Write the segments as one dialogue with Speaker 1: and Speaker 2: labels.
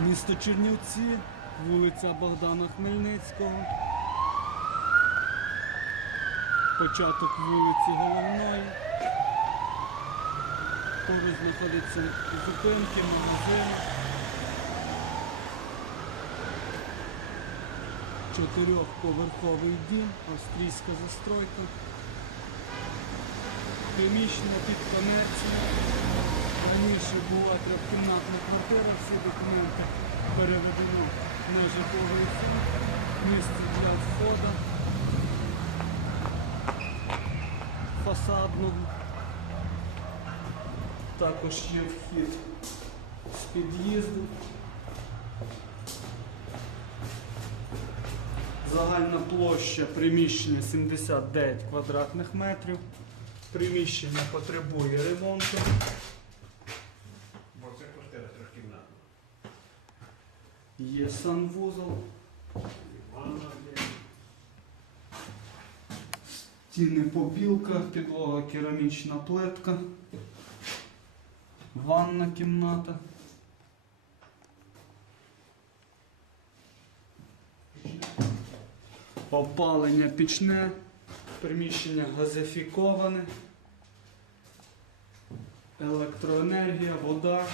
Speaker 1: Місто Чернівці, вулиця Богдана Хмельницького. Початок вулиці Головної. Поруч знаходяться зупинки, магазини. Чотирьохповерховий дім, австрійська застройка. Приміщення під комерцію. Раніше була трьохкімнатна квартира, всі документи переведено на житловий фонд, місце для входу, фасадного. Також є вхід з під'їзду. Загальна площа приміщення 79 квадратних метрів. Приміщення потребує ремонту.
Speaker 2: Бо це квартира трьохкімнатна.
Speaker 1: Є санвузол, стіни побілка, підлога керамічна плитка, ванна кімната, опалення пічне, приміщення газифіковане, електроенергія, вода,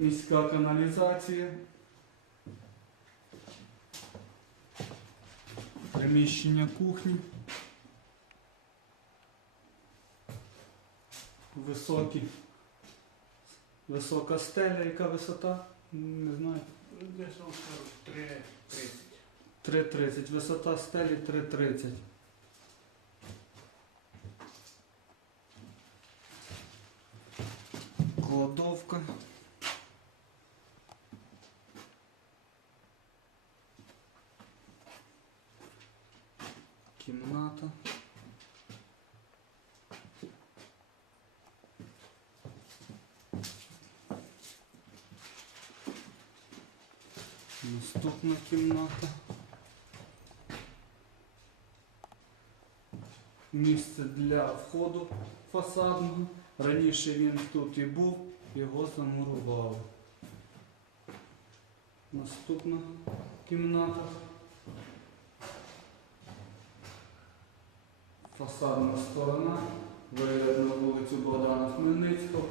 Speaker 1: міська каналізація. Приміщення кухні. Високі. Висока стеля, яка висота? Не знаю.
Speaker 2: Десь он 43, 30.
Speaker 1: 3,30. Висота стелі 3,30. Кладовка. Кімната. Наступна кімната. Місце для входу фасадного. Раніше він тут і був, його замурували. Наступна кімната. Фасадна сторона. Вигляд на вулицю Богдана Хмельницького.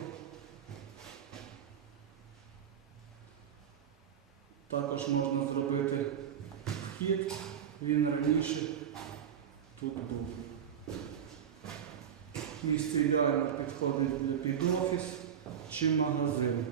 Speaker 1: Також можна зробити вхід, він раніше тут був. Місце ідеально підходить під офіс чи магазин.